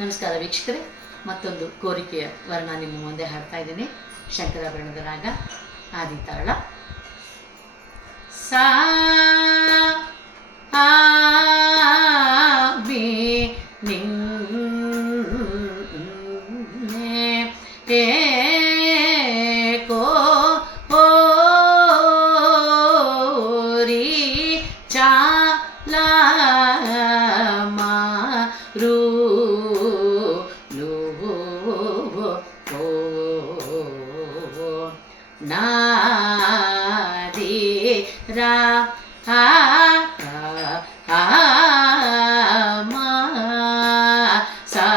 ನಮಸ್ಕಾರ ವೀಕ್ಷಕರೇ, ಮತ್ತೊಂದು ಕೋರಿಕೆಯ ವರ್ಣ ನಿಮ್ಮ ಮುಂದೆ ಹಾಡ್ತಾ ಇದ್ದೀನಿ. ಶಂಕರಾಭರಣದ ರಾಗ ಆದಿತಾಳ. ಸಾ ಆ ಬಿ ನಿನ್ನೆ ಏ ಕೋ ಓ ರಿ ಚಾ ಲಾ ಮಾ ರು na di ra ha ha ma sa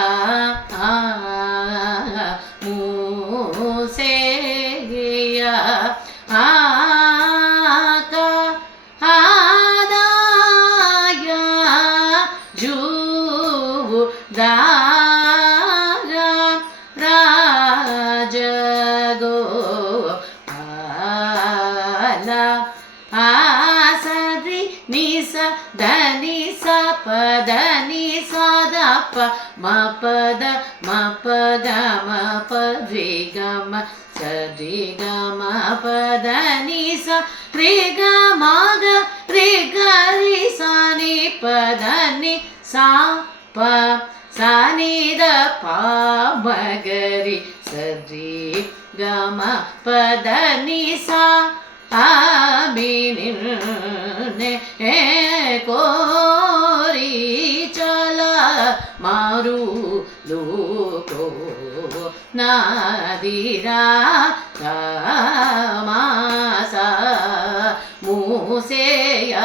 mu se ya ha ka ha da ya ju da ra ja go ಆಸರಿ ನಿಸ ಧನಿ ಸ ಪದ ನಿ ಸ ದ ಪ ಮ ಪದ ಮ ಪ ಗ ಮ ಪ ರಿ ಗ ಮ ಸ ರಿ ಗ ಮ ಪದ ನಿ ಸ ರಿ ಗ ಮ ಗ ರಿ ಗ ರಿ ಸ ನಿ ಪದ ನಿ ಸ ಪ ಸ ನಿ ದ ಪ ಮ ಗ ರಿ ಸ ರಿ ಗ ಮ ಪದ ನಿ ಸ ಆಬಿನಿನ್ನೆ ಕೋರಿ ಚಲ ಮಾರು ಲೋಕೋ ನಾದಿರಾ ಮಾಸ ಮೂಸೆಯ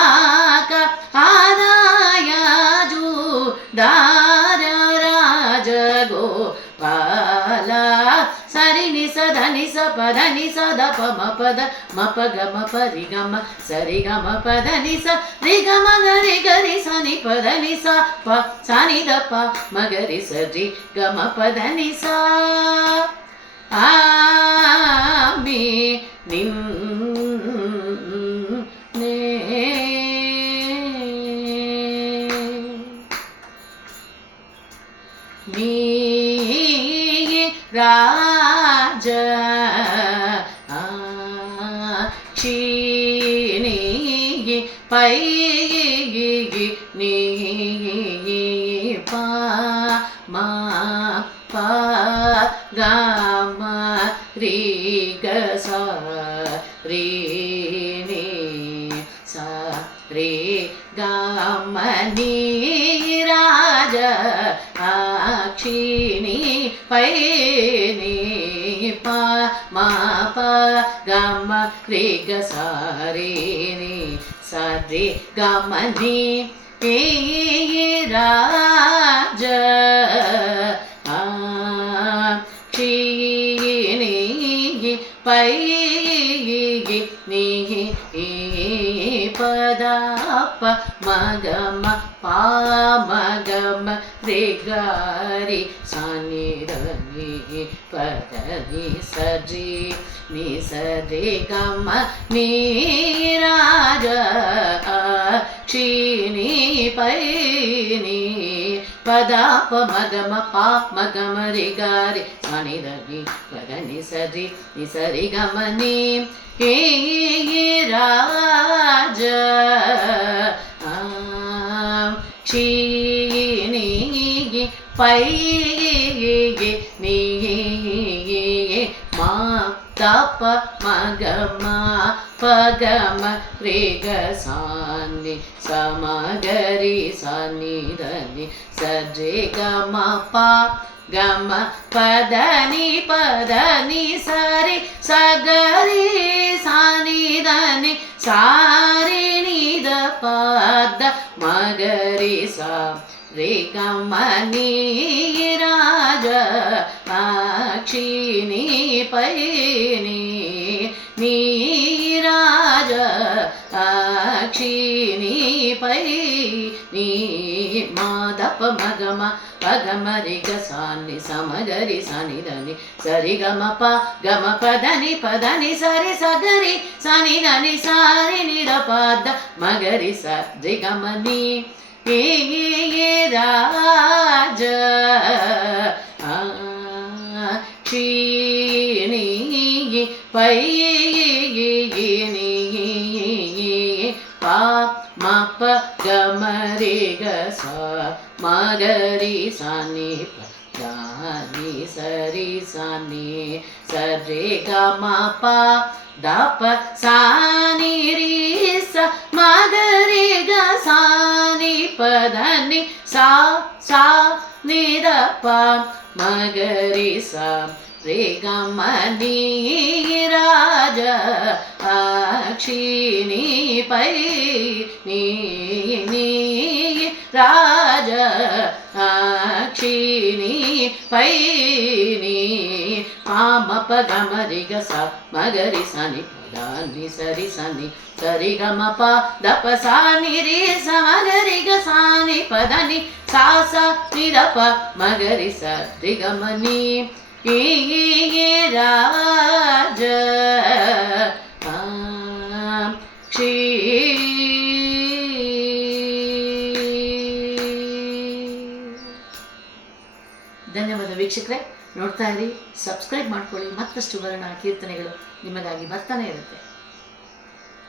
ಆಕ ಆದಾಯ ಜೂ ದಾರ ರಾಜ ಗೋಪಾಲ ಸರಿ ನಿ ಸ ಧ ನಿ ಸ ಪ ಧ ನಿ ಸ ದ ಪ ಮ ಪ ದ ಮ ಪ ಗ ಮ ಪ ರಿ ಗ ಮ ಸ ರಿ ಗ ಮ ಪ ದ ನಿ ಸ ರಿ ಗ ಮ ಗ ರಿ ಗ ರಿ ಸ ನಿ ಪ ದ ನಿ ಸ ಪ ಸ ನಿ ದ ಪ ಮ ಗ ರಿ ಸ ರಿ ಗ ಮ ಪ ದ ನಿ ಸ ಆ ಮಿ ನಿನ್ನೆ ನೀ ರಾಜ ಕ್ಷೀಣಿ ಪೈ ನೀ ಪ ಮ ಪ ಗ ಮ ರಿ ಗ ಸ ರಿ ನೀ ಸ ರಿ ಗ ಮ ನೀ ರಾಜ ಕ್ಷೀಣಿ ಪೈ ನೀ ಪ ಮ ಪ ಗ ಮ ರಿ ಗ ಸ ರಿ ನೀ ಸ ರಿ ಗ ಮ ನೀ ರಾಜ ಕ್ಷೀಣಿ ಪೈ ನೀ ಪದ ಪ ಮ ಗ ಮ ಪ ಮ ಗ ಮ ರಿ ಗ ರಿ ಸ ನಿ ದ ನಿ ಪದ ನಿ ಸ ರಿ ನಿ ಸ ರಿ ಗ ಮ ನೀ ರಾಜ ಕ್ಷೀಣಿ ಪೈ ನೀ ಪದ ಪ ಮ ಗ ಮ ಪ ಮ ಗ ಮ ರಿ ಗ ರಿ ಸ ನಿ ದ ನಿ ಪದ ನಿ ಸ ರಿ ಗ ಮ ನೀ ರಾಜ ಕ್ಷೀಣಿ ಪೈ ನೀ ಮಾ ತ ಪ ಮ ಗ ಮ ಪ ಗ ಮ ರಿ ಗ ಸ ನಿ ಸ ಮ ಗ ರಿ ಸ ನಿ ದ ನಿ ಸ ರಿ ಗ ಮ ಪ ಗ ಮ ಪ ದ ನಿ ಸ ರಿ ಸ ಗ ರಿ ಸ ನಿ ದ ನಿ ಸ ರಿ ನಿ ದ ಪ ದ ಮ ಗ ರಿ ಸ ರಿ ಗ ಮ ನೀ ರಾಜ ಕ್ಷೀಣಿ ಪೈ ನೀ ರಾಜ ಕ್ಷೀಣಿ ಪೈ ನೀ ಮಾ ದ ಪ ಮ ಗ ಮ ಪ ಗ ಮ ರಿ ಗ ಸ ನಿ ಸ ಮ ಗ ರಿ ಸ ನಿ ದ ನಿ ಸ ರಿ ಗ ಮ ಪ ದ ನಿ ಸ ರಿ ಸ ಗ ರಿ ಸ ನಿ ದ ನಿ ಸ ರಿ ನಿ ದ ಪ ದ ಮ ಗ ರಿ ಸ ರಿ ಗ ಮ ನೀ ರಾಜ ಮಗರಿ ಸಾನಿ ದಾನಿ ಸರಿ ಸಾನಿ ಸರಿ ಗ ಮ ಪ ದ ಪ ಸಾನಿ ರೀ ಸ ಮಗರಿ ಗ ಸಾನಿ ಪದ ನಿ ಸಾ ಸಾ ನಿ ದ ಪ ಮಗರಿ ಸ ರೇ ಗ ಮ ನಿ ರಾಜ ಅಕ್ಷಿಣಿ ಪೈ ನೀ ನೀ ರಾಜ ಅಕ್ಷಿಣಿ ಪೈ ನೀ ಪಾಮ ಪ ಗ ಮ ರಿ ಗ ಸ ಮಗರಿ ಸ ನಿ ಪ ನಿ ಸರಿ ಸ ನಿ ಸರಿ ಗ ಮ ಪ ದ ಪ ಸಾ ನಿ ರಿ ಸ ಮಗರಿ ಗ ಸಾ ನಿ ಪದ ನಿ ಸಾ ಸ ನಿ ದ ಪ ಮಗರಿ ಸ ರಿ ಗ ಮ ನಿ ರಾಜ ಧನ್ಯವಾದ ವೀಕ್ಷಕರೇ, ನೋಡ್ತಾ ಇರಿ, ಸಬ್ಸ್ಕ್ರೈಬ್ ಮಾಡ್ಕೊಳ್ಳಿ. ಮತ್ತಷ್ಟು ವರ್ಣ ಕೀರ್ತನೆಗಳು ನಿಮಗಾಗಿ ಬರ್ತಾನೆ ಇರುತ್ತೆ.